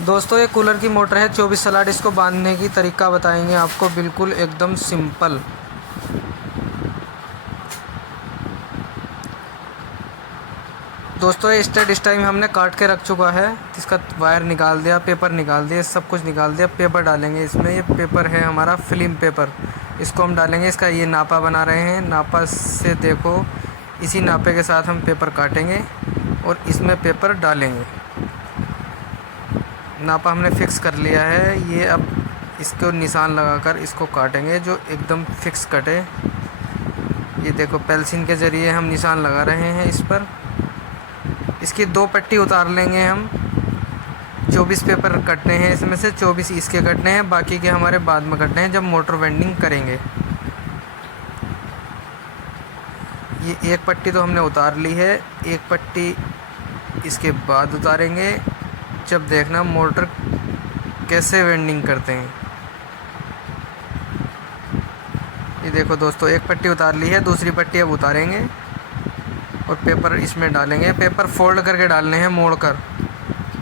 दोस्तों ये कूलर की मोटर है 24 स्लॉट। इसको बांधने की तरीका बताएंगे आपको, बिल्कुल एकदम सिंपल। दोस्तों ये स्टेट इस टाइम हमने काट के रख चुका है। इसका वायर निकाल दिया, पेपर निकाल दिया, सब कुछ निकाल दिया। पेपर डालेंगे इसमें। ये पेपर है हमारा फिल्म पेपर, इसको हम डालेंगे। इसका ये नापा बना रहे हैं, नापा से देखो इसी नापे के साथ हम पेपर काटेंगे और इसमें पेपर डालेंगे। नापा हमने फिक्स कर लिया है। ये अब इसको निशान लगाकर इसको काटेंगे जो एकदम फिक्स कटे। ये देखो पेंसिल के ज़रिए हम निशान लगा रहे हैं इस पर। इसकी 2 पट्टी उतार लेंगे हम। 24 पेपर कटने हैं, इसमें से 24 इसके कटने हैं, बाकी के हमारे बाद में कटने हैं जब मोटर वेंडिंग करेंगे। ये एक पट्टी तो हमने उतार ली है, एक पट्टी इसके बाद उतारेंगे जब देखना मोटर कैसे वेंडिंग करते हैं। ये देखो दोस्तों, एक पट्टी उतार ली है, दूसरी पट्टी अब उतारेंगे और पेपर इसमें डालेंगे। पेपर फोल्ड करके डालने हैं, मोड़ कर।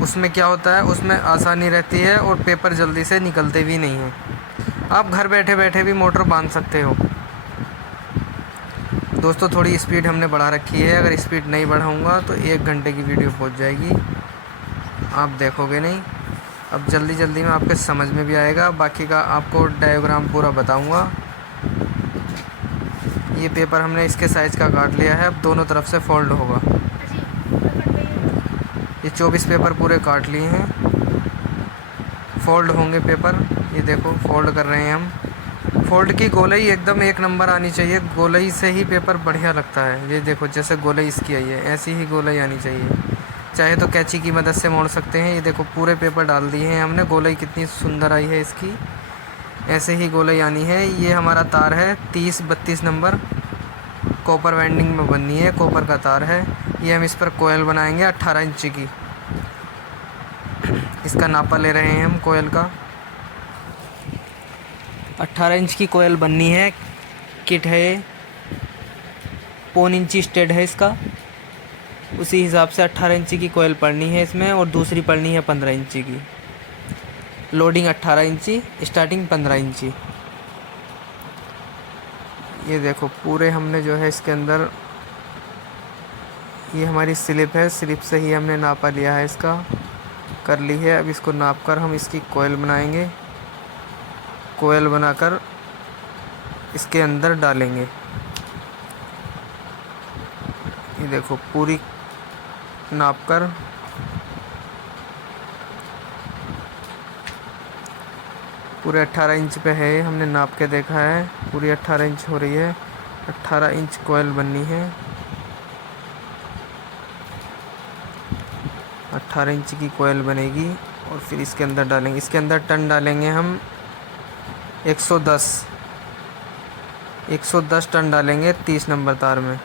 उसमें क्या होता है, उसमें आसानी रहती है और पेपर जल्दी से निकलते भी नहीं हैं। आप घर बैठे बैठे भी मोटर बांध सकते हो। दोस्तों थोड़ी स्पीड हमने बढ़ा रखी है, अगर स्पीड नहीं बढ़ाऊँगा तो 1 घंटे की वीडियो पहुंच जाएगी, आप देखोगे नहीं। अब जल्दी जल्दी में आपके समझ में भी आएगा, बाकी का आपको डायग्राम पूरा बताऊंगा। ये पेपर हमने इसके साइज़ का काट लिया है, अब दोनों तरफ से फोल्ड होगा। ये 24 पेपर पूरे काट लिए हैं, फोल्ड होंगे पेपर। ये देखो फोल्ड कर रहे हैं हम। फोल्ड की गोलाई एकदम 1 नंबर आनी चाहिए, गोलाई से ही पेपर बढ़िया लगता है। ये देखो जैसे गोलाई इसकी आई है, ऐसी ही गोलाई आनी चाहिए। चाहे तो कैंची की मदद से मोड़ सकते हैं। ये देखो पूरे पेपर डाल दिए हैं हमने, गोलाई कितनी सुंदर आई है इसकी। ऐसे ही गोलाई आनी है। ये हमारा तार है 30-32 नंबर, कॉपर वाइंडिंग में बननी है, कॉपर का तार है। ये हम इस पर कोयल बनाएंगे 18 इंच की। इसका नापा ले रहे हैं हम कोयल का। 18 इंच की कोयल बननी है। किट है, पौन इंची स्टेड है इसका, उसी हिसाब से 18 इंची की कोयल पड़नी है इसमें, और दूसरी पड़नी है 15 इंची की। लोडिंग 18 इंची, स्टार्टिंग 15 इंची। ये देखो पूरे हमने जो है इसके अंदर, ये हमारी स्लिप है, स्लिप से ही हमने नापा लिया है, इसका कर ली है। अब इसको नाप कर हम इसकी कोयल बनाएंगे। कोयल बनाकर इसके अंदर डालेंगे। ये देखो पूरी नाप कर पूरे 18 इंच पे है, हमने नाप के देखा है, पूरी 18 इंच हो रही है। 18 इंच कोयल बननी है। 18 इंच की कोयल बनेगी और फिर इसके अंदर डालेंगे। इसके अंदर टन डालेंगे हम 110 टन डालेंगे 30 नंबर तार में।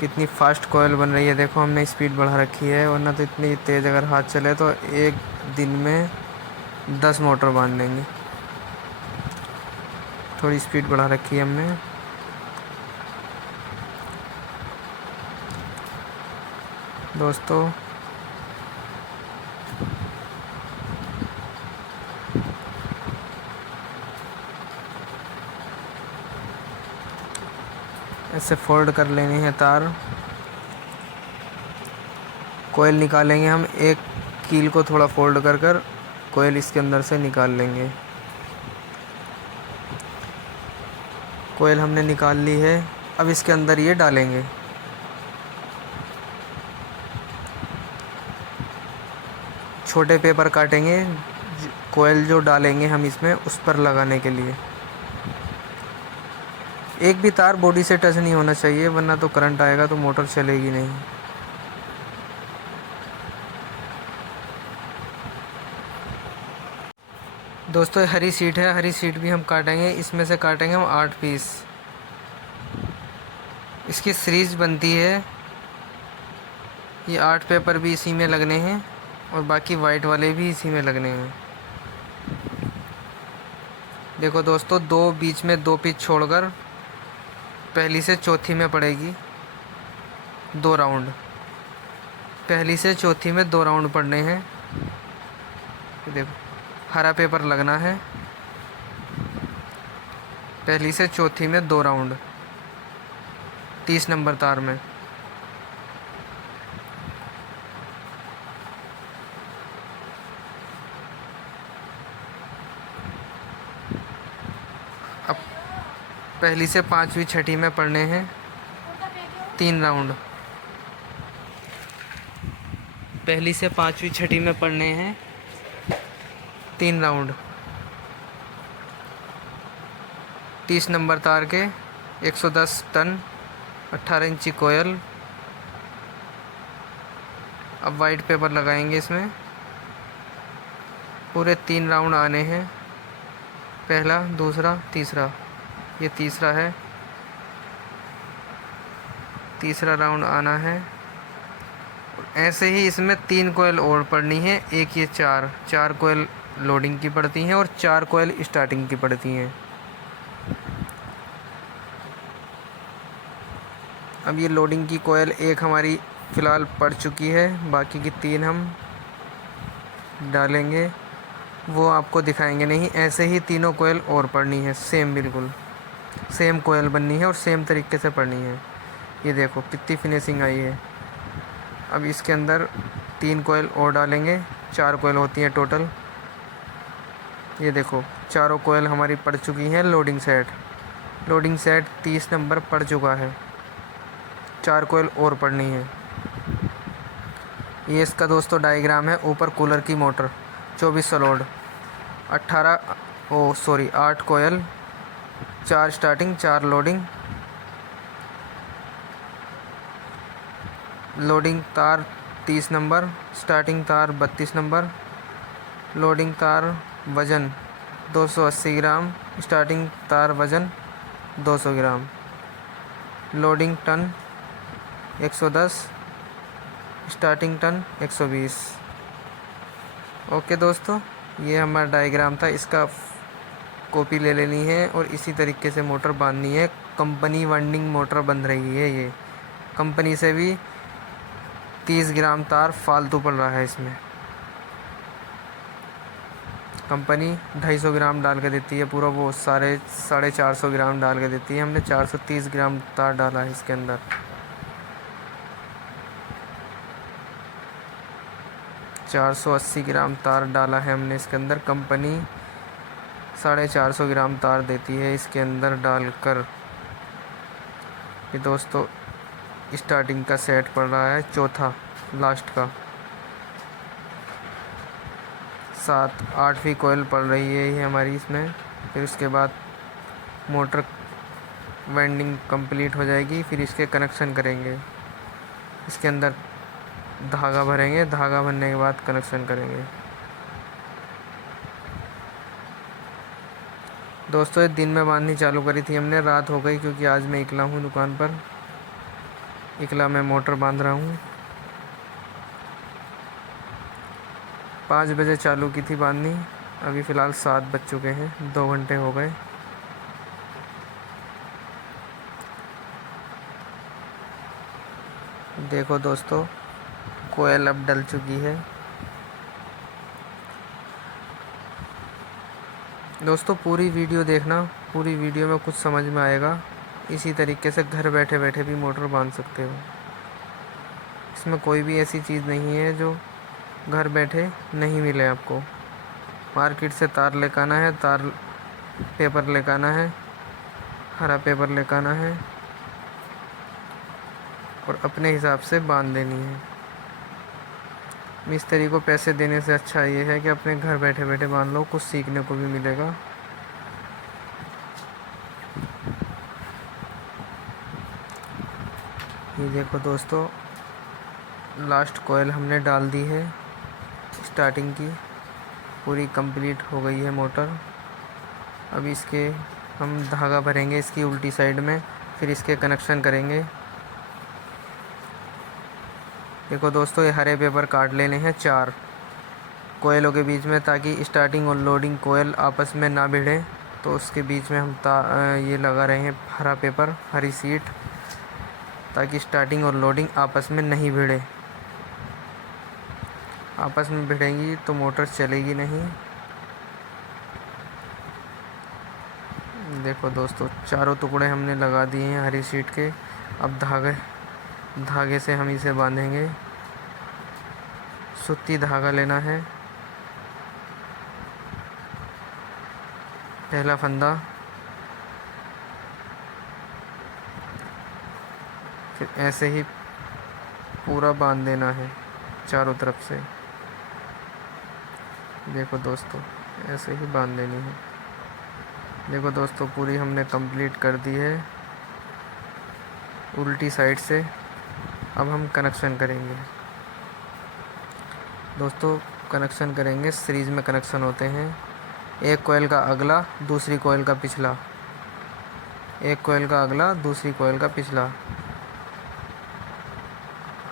कितनी फास्ट कोयल बन रही है देखो, हमने स्पीड बढ़ा रखी है, वरना तो इतनी तेज़ अगर हाथ चले तो एक दिन में 10 मोटर बांध लेंगे। थोड़ी स्पीड बढ़ा रखी है हमने। दोस्तों ऐसे फोल्ड कर लेनी है तार। कोयल निकालेंगे हम, एक कील को थोड़ा फोल्ड कर कर कोयल इसके अंदर से निकाल लेंगे। कोयल हमने निकाल ली है, अब इसके अंदर ये डालेंगे। छोटे पेपर काटेंगे, कोयल जो डालेंगे हम इसमें उस पर लगाने के लिए। एक भी तार बॉडी से टच नहीं होना चाहिए, वरना तो करंट आएगा तो मोटर चलेगी नहीं। दोस्तों हरी सीट है, हरी सीट भी हम काटेंगे। इसमें से काटेंगे हम 8 पीस। इसकी सीरीज बनती है। ये 8 पेपर भी इसी में लगने हैं और बाकी वाइट वाले भी इसी में लगने हैं। देखो दोस्तों, दो बीच में 2 पीस छोड़कर पहली से चौथी में पड़ेगी 2 राउंड। पहली से चौथी में 2 राउंड पड़ने हैं। ये देखो हरा पेपर लगना है। पहली से चौथी में 2 राउंड 30 नंबर तार में। अब पहली से 5वीं छठी में पढ़ने हैं 3 राउंड। पहली से 5वीं छठी में पढ़ने हैं 3 राउंड 30 नंबर तार के 110 टन 18 इंची कोयल। अब वाइट पेपर लगाएंगे इसमें। पूरे 3 राउंड आने हैं, पहला, दूसरा, तीसरा। ये तीसरा है, तीसरा राउंड आना है। ऐसे ही इसमें 3 कोयल और पड़नी है। एक ये 4 कोयल लोडिंग की पड़ती हैं और 4 कोयल स्टार्टिंग की पड़ती हैं। अब ये लोडिंग की कोयल एक हमारी फ़िलहाल पड़ चुकी है, बाकी की 3 हम डालेंगे, वो आपको दिखाएंगे नहीं। ऐसे ही तीनों कोयल और पड़नी है, सेम बिल्कुल सेम कोयल बननी है और सेम तरीके से पड़नी है। ये देखो कितनी फिनिशिंग आई है। अब इसके अंदर 3 कोयल और डालेंगे, 4 कोयल होती हैं टोटल। ये देखो चारों कोयल हमारी पड़ चुकी हैं। लोडिंग सेट 30 नंबर पड़ चुका है, 4 कोयल और पड़नी है। ये इसका दोस्तों डायग्राम है। ऊपर कूलर की मोटर 2400 लोड, 8 कोयल, 4 स्टार्टिंग, 4 लोडिंग। लोडिंग तार 30 नंबर, स्टार्टिंग तार 32 नंबर। लोडिंग तार वज़न 280 ग्राम, स्टार्टिंग तार वज़न 200 ग्राम। Loading ton 110, starting ton 120। Okay दोस्तों, ये हमारा डायग्राम था। इसका कॉपी ले लेनी है और इसी तरीके से मोटर बांधनी है। कंपनी वाइंडिंग मोटर बन रही है। ये कंपनी से भी 30 ग्राम तार फालतू पड़ रहा है इसमें। कंपनी 250 ग्राम डाल के देती है पूरा, वो 450 ग्राम डाल के देती है। हमने 430 ग्राम तार डाला है इसके अंदर। $480 ग्राम तार डाला है हमने इसके अंदर। कंपनी 450 ग्राम तार देती है इसके अंदर डालकर। ये दोस्तों स्टार्टिंग का सेट पड़ रहा है, चौथा लास्ट का। 8वीं कोयल पड़ रही है ये हमारी इसमें। फिर उसके बाद मोटर वाइंडिंग कंप्लीट हो जाएगी। फिर इसके कनेक्शन करेंगे, इसके अंदर धागा भरेंगे, धागा भरने के बाद कनेक्शन करेंगे। दोस्तों ये दिन में बांधनी चालू करी थी हमने, रात हो गई क्योंकि आज मैं इकला हूँ दुकान पर। इकला मैं मोटर बांध रहा हूँ। 5 बजे चालू की थी बांधनी, अभी फ़िलहाल 7 बज चुके हैं, 2 घंटे हो गए। देखो दोस्तों कोयल अब डल चुकी है। दोस्तों पूरी वीडियो देखना, पूरी वीडियो में कुछ समझ में आएगा। इसी तरीके से घर बैठे बैठे भी मोटर बांध सकते हो। इसमें कोई भी ऐसी चीज़ नहीं है जो घर बैठे नहीं मिले आपको। मार्केट से तार लेकर आना है, तार पेपर लेकर आना है, हरा पेपर लेकर आना है और अपने हिसाब से बांध देनी है। मिस्त्री को पैसे देने से अच्छा ये है कि अपने घर बैठे बैठे बांध लो, कुछ सीखने को भी मिलेगा। ये देखो दोस्तों लास्ट कोयल हमने डाल दी है, स्टार्टिंग की पूरी कंप्लीट हो गई है मोटर। अब इसके हम धागा भरेंगे इसकी उल्टी साइड में, फिर इसके कनेक्शन करेंगे। देखो दोस्तों ये हरे पेपर काट लेने हैं 4 कोयलों के बीच में, ताकि स्टार्टिंग और लोडिंग कोयल आपस में ना भिड़े। तो उसके बीच में हम ये लगा रहे हैं हरा पेपर, हरी सीट, ताकि स्टार्टिंग और लोडिंग आपस में नहीं भिड़े। आपस में भिड़ेंगी तो मोटर चलेगी नहीं। देखो दोस्तों, चारों टुकड़े हमने लगा दिए हैं हरी शीट के। अब धागे से हम इसे बांधेंगे। सूती धागा लेना है। पहला फंदा, फिर ऐसे ही पूरा बांध देना है चारों तरफ से। देखो दोस्तों, ऐसे ही बांध देनी है। देखो दोस्तों, पूरी हमने कंप्लीट कर दी है उल्टी साइड से। अब हम कनेक्शन करेंगे दोस्तों। कनेक्शन करेंगे, सीरीज़ में कनेक्शन होते हैं। एक कॉइल का अगला, दूसरी कॉइल का पिछला। एक कॉइल का अगला, दूसरी कॉइल का पिछला।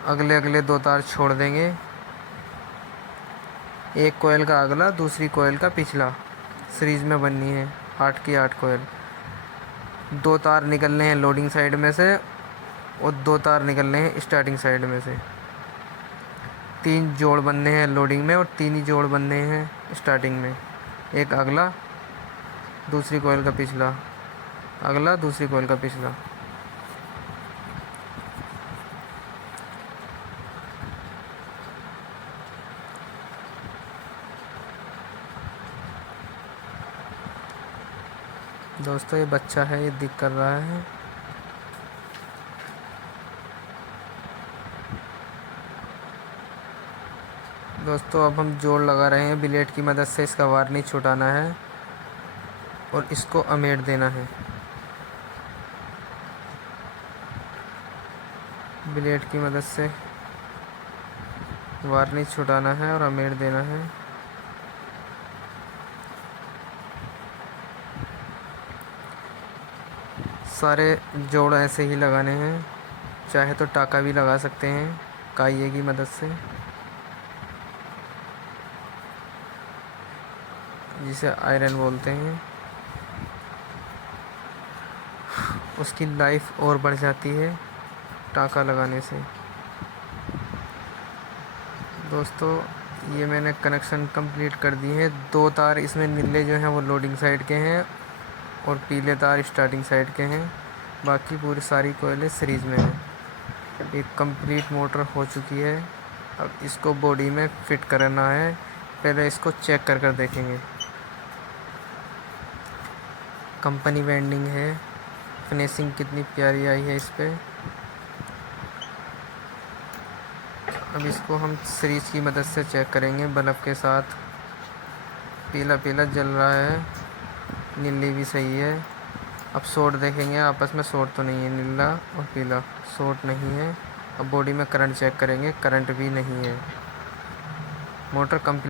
अगले अगले 2 तार छोड़ देंगे। एक कॉइल का अगला, दूसरी कॉइल का पिछला। सीरीज़ में बननी है 8 की 8 कॉइल। 2 तार निकलने हैं लोडिंग साइड में से और 2 तार निकलने हैं स्टार्टिंग साइड में से। 3 जोड़ बनने हैं लोडिंग में और 3 ही जोड़ बनने हैं स्टार्टिंग में। एक अगला, दूसरी कॉइल का पिछला, अगला, दूसरी कॉइल का पिछला। दोस्तों, ये बच्चा है, ये दिख कर रहा है। दोस्तों, अब हम जोड़ लगा रहे हैं ब्लेड की मदद से। इसका वार्निश छुटाना है और इसको अमेट देना है। ब्लेड की मदद से वार्निश छुटाना है और अमेट देना है। सारे जोड़ ऐसे ही लगाने हैं। चाहे तो टाका भी लगा सकते हैं काइये की मदद से, जिसे आयरन बोलते हैं। उसकी लाइफ और बढ़ जाती है टाका लगाने से। दोस्तों, ये मैंने कनेक्शन कंप्लीट कर दिए हैं। 2 तार इसमें नीले जो हैं वो लोडिंग साइड के हैं और पीले तार स्टार्टिंग साइड के हैं। बाकी पूरी सारी कोयलें सीरीज़ में हैं। एक कंप्लीट मोटर हो चुकी है। अब इसको बॉडी में फिट करना है। पहले इसको चेक कर कर देखेंगे। कंपनी वेंडिंग है। फिनिशिंग कितनी प्यारी आई है इस पर। अब इसको हम सीरीज़ की मदद से चेक करेंगे बल्ब के साथ। पीला पीला जल रहा है, नीली भी सही है। अब शॉर्ट देखेंगे, आपस में शॉर्ट तो नहीं है। नीला और पीला शॉर्ट नहीं है। अब बॉडी में करंट चेक करेंगे, करंट भी नहीं है। Motor complete